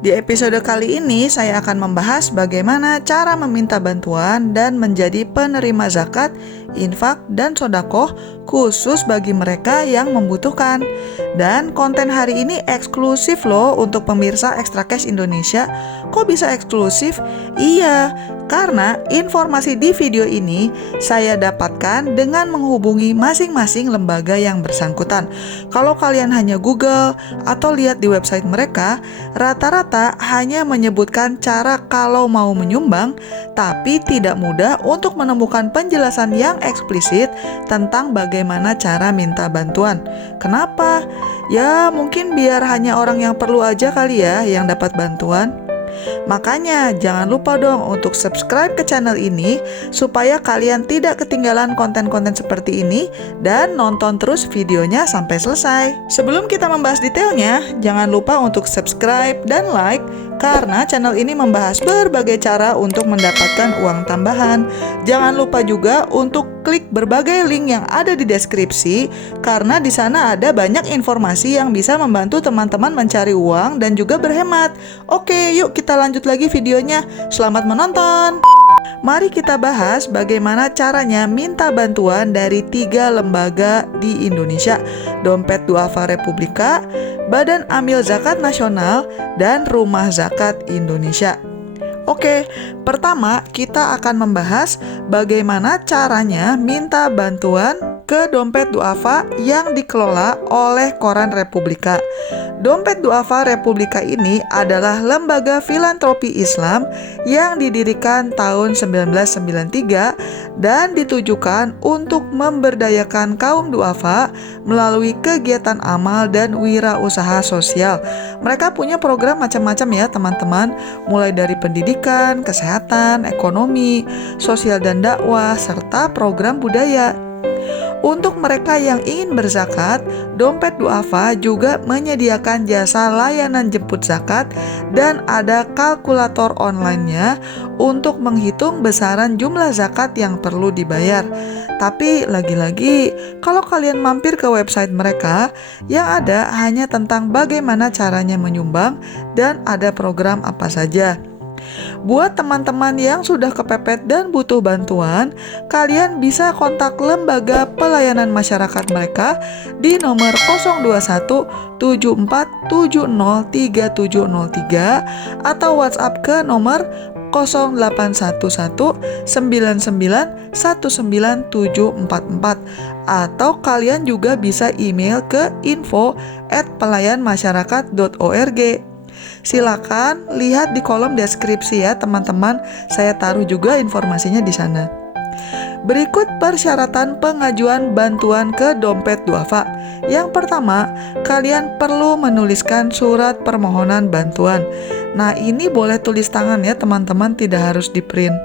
Di episode kali ini saya akan membahas bagaimana cara meminta bantuan dan menjadi penerima zakat, infak, dan sodakoh khusus bagi mereka yang membutuhkan. Dan konten hari ini eksklusif loh untuk pemirsa Extra Cash Indonesia. Kok bisa eksklusif? Iya, karena informasi di video ini saya dapatkan dengan menghubungi masing-masing lembaga yang bersangkutan. Kalau kalian hanya Google atau lihat di website mereka, rata-rata hanya menyebutkan cara kalau mau menyumbang, tapi tidak mudah untuk menemukan penjelasan yang eksplisit tentang bagaimana cara minta bantuan. Kenapa? Ya, mungkin biar hanya orang yang perlu aja kali ya yang dapat bantuan. Makanya jangan lupa dong untuk subscribe ke channel ini supaya kalian tidak ketinggalan konten-konten seperti ini dan nonton terus videonya sampai selesai. Sebelum kita membahas detailnya, jangan lupa untuk subscribe dan like karena channel ini membahas berbagai cara untuk mendapatkan uang tambahan. Jangan lupa juga untuk klik berbagai link yang ada di deskripsi karena di sana ada banyak informasi yang bisa membantu teman-teman mencari uang dan juga berhemat. Oke, yuk kita lanjut lagi videonya. Selamat menonton. Mari kita bahas bagaimana caranya minta bantuan dari 3 lembaga di Indonesia: Dompet Duafa Republika, Badan Amil Zakat Nasional, dan Rumah Zakat Indonesia. Oke, pertama kita akan membahas bagaimana caranya minta bantuan ke Dompet Duafa yang dikelola oleh Koran Republika. Dompet Duafa Republika ini adalah lembaga filantropi Islam yang didirikan tahun 1993 dan ditujukan untuk memberdayakan kaum duafa melalui kegiatan amal dan wirausaha sosial. Mereka punya program macam-macam ya teman-teman, mulai dari pendidikan, kesehatan, ekonomi, sosial dan dakwah, serta program budaya. Untuk mereka yang ingin berzakat, Dompet Duafa juga menyediakan jasa layanan jemput zakat dan ada kalkulator online-nya untuk menghitung besaran jumlah zakat yang perlu dibayar. Tapi lagi-lagi, kalau kalian mampir ke website mereka, yang ada hanya tentang bagaimana caranya menyumbang dan ada program apa saja. Buat teman-teman yang sudah kepepet dan butuh bantuan, kalian bisa kontak lembaga pelayanan masyarakat mereka di nomor 021 74 70 3703 atau WhatsApp ke nomor 0811 99 19744 atau kalian juga bisa email ke info@pelayanmasyarakat.org. Silakan lihat di kolom deskripsi ya teman-teman, saya taruh juga informasinya di sana. Berikut persyaratan pengajuan bantuan ke Dompet Duafa. Yang pertama, kalian perlu menuliskan surat permohonan bantuan. Nah, ini boleh tulis tangan ya teman-teman, tidak harus di print.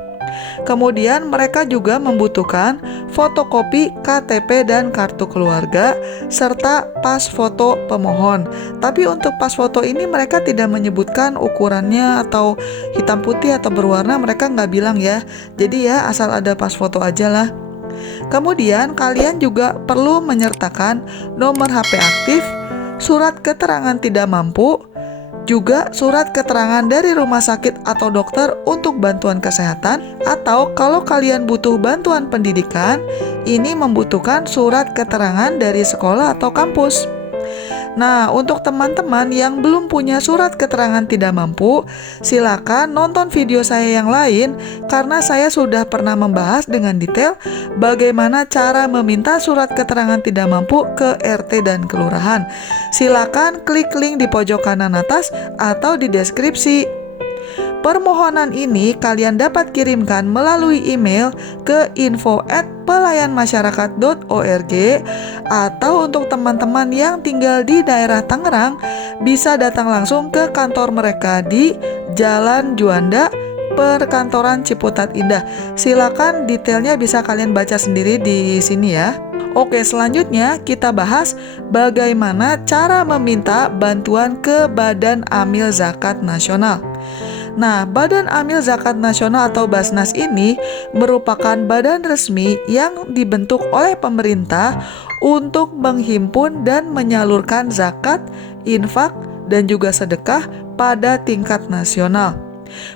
Kemudian mereka juga membutuhkan fotokopi KTP dan kartu keluarga serta pas foto pemohon. Tapi untuk pas foto ini mereka tidak menyebutkan ukurannya atau hitam putih atau berwarna, mereka nggak bilang ya. Jadi ya asal ada pas foto aja lah. Kemudian kalian juga perlu menyertakan nomor HP aktif, surat keterangan tidak mampu, juga surat keterangan dari rumah sakit atau dokter untuk bantuan kesehatan, atau kalau kalian butuh bantuan pendidikan, ini membutuhkan surat keterangan dari sekolah atau kampus. Nah, untuk teman-teman yang belum punya surat keterangan tidak mampu, silakan nonton video saya yang lain karena saya sudah pernah membahas dengan detail bagaimana cara meminta surat keterangan tidak mampu ke RT dan kelurahan. Silakan klik link di pojok kanan atas atau di deskripsi. Permohonan ini kalian dapat kirimkan melalui email ke info@pelayanmasyarakat.org atau untuk teman-teman yang tinggal di daerah Tangerang bisa datang langsung ke kantor mereka di Jalan Juanda, Perkantoran Ciputat Indah. Silakan detailnya bisa kalian baca sendiri di sini ya. Oke, selanjutnya kita bahas bagaimana cara meminta bantuan ke Badan Amil Zakat Nasional. Nah, Badan Amil Zakat Nasional atau Basnas ini merupakan badan resmi yang dibentuk oleh pemerintah untuk menghimpun dan menyalurkan zakat, infak, dan juga sedekah pada tingkat nasional.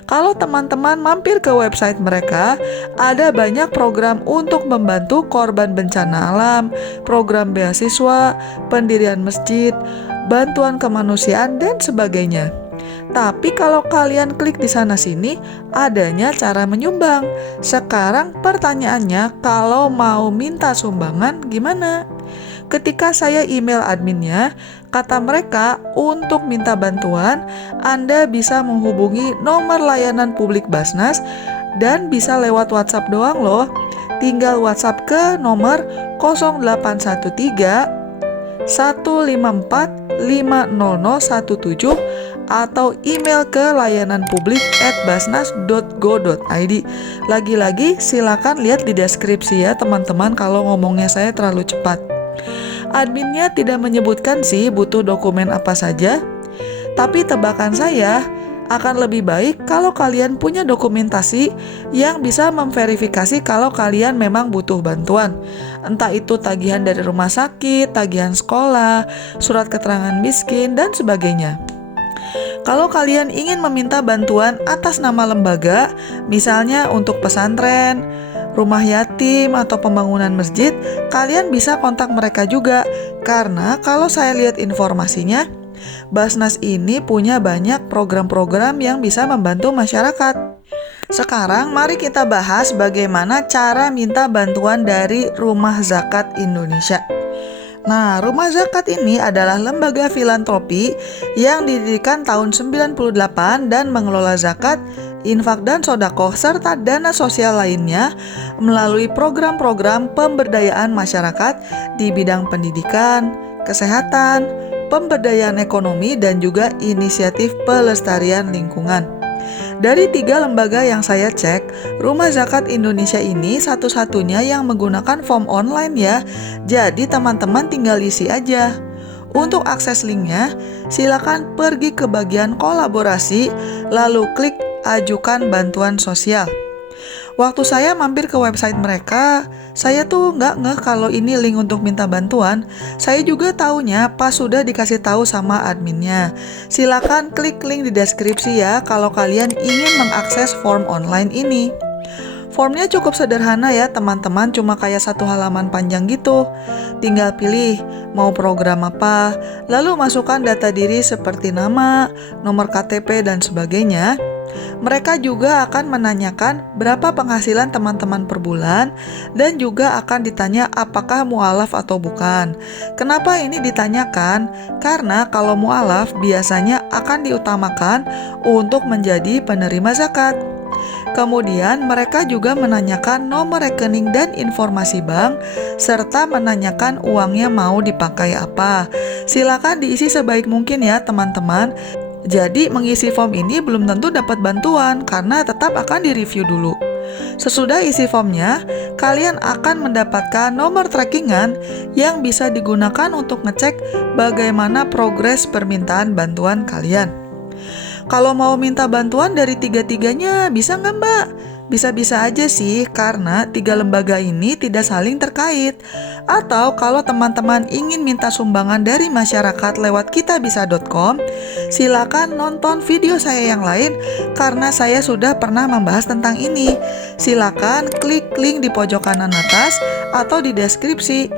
Kalau teman-teman mampir ke website mereka, ada banyak program untuk membantu korban bencana alam, program beasiswa, pendirian masjid, bantuan kemanusiaan, dan sebagainya. Tapi kalau kalian klik di sana-sini, adanya cara menyumbang. Sekarang pertanyaannya, kalau mau minta sumbangan gimana? Ketika saya email adminnya, kata mereka untuk minta bantuan, Anda bisa menghubungi nomor layanan publik Basnas dan bisa lewat WhatsApp doang loh. Tinggal WhatsApp ke nomor 0813 154 50017 atau email ke layananpublik@basnas.go.id. Lagi-lagi silakan lihat di deskripsi ya teman-teman kalau ngomongnya saya terlalu cepat. Adminnya tidak menyebutkan sih butuh dokumen apa saja, tapi tebakan saya akan lebih baik kalau kalian punya dokumentasi yang bisa memverifikasi kalau kalian memang butuh bantuan. Entah itu tagihan dari rumah sakit, tagihan sekolah, surat keterangan miskin, dan sebagainya. Kalau kalian ingin meminta bantuan atas nama lembaga, misalnya untuk pesantren, rumah yatim, atau pembangunan masjid, kalian bisa kontak mereka juga. Karena kalau saya lihat informasinya, Basnas ini punya banyak program-program yang bisa membantu masyarakat. Sekarang mari kita bahas bagaimana cara minta bantuan dari Rumah Zakat Indonesia. Nah, Rumah Zakat ini adalah lembaga filantropi yang didirikan tahun 98 dan mengelola zakat, infak dan sodakoh serta dana sosial lainnya melalui program-program pemberdayaan masyarakat di bidang pendidikan, kesehatan, pemberdayaan ekonomi, dan juga inisiatif pelestarian lingkungan. Dari 3 lembaga yang saya cek, Rumah Zakat Indonesia ini satu-satunya yang menggunakan form online ya. Jadi teman-teman tinggal isi aja. Untuk akses linknya, silakan pergi ke bagian kolaborasi, lalu klik ajukan bantuan sosial. Waktu saya mampir ke website mereka, saya tuh nggak ngeh kalau ini link untuk minta bantuan. Saya juga taunya pas sudah dikasih tahu sama adminnya. Silakan klik link di deskripsi ya kalau kalian ingin mengakses form online ini. Formnya cukup sederhana ya teman-teman, cuma kayak 1 halaman panjang gitu. Tinggal pilih mau program apa, lalu masukkan data diri seperti nama, nomor KTP, dan sebagainya. Mereka juga akan menanyakan berapa penghasilan teman-teman per bulan dan juga akan ditanya apakah mualaf atau bukan. Kenapa ini ditanyakan? Karena kalau mualaf biasanya akan diutamakan untuk menjadi penerima zakat. Kemudian mereka juga menanyakan nomor rekening dan informasi bank serta menanyakan uangnya mau dipakai apa. Silakan diisi sebaik mungkin ya teman-teman. Jadi mengisi form ini belum tentu dapat bantuan karena tetap akan direview dulu. Sesudah isi formnya, kalian akan mendapatkan nomor trackingan yang bisa digunakan untuk ngecek bagaimana progres permintaan bantuan kalian. Kalau mau minta bantuan dari 3-tiganya bisa nggak Mbak? Bisa-bisa aja sih karena 3 lembaga ini tidak saling terkait. Atau kalau teman-teman ingin minta sumbangan dari masyarakat lewat kitabisa.com, silakan nonton video saya yang lain karena saya sudah pernah membahas tentang ini. Silakan klik link di pojok kanan atas atau di deskripsi.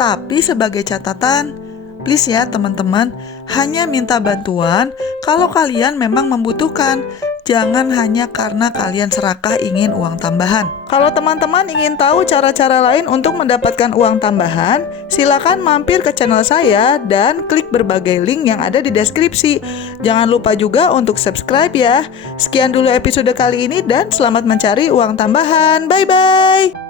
Tapi sebagai catatan, please ya teman-teman, hanya minta bantuan kalau kalian memang membutuhkan. Jangan hanya karena kalian serakah ingin uang tambahan. Kalau teman-teman ingin tahu cara-cara lain untuk mendapatkan uang tambahan, silakan mampir ke channel saya dan klik berbagai link yang ada di deskripsi. Jangan lupa juga untuk subscribe ya. Sekian dulu episode kali ini dan selamat mencari uang tambahan. Bye-bye!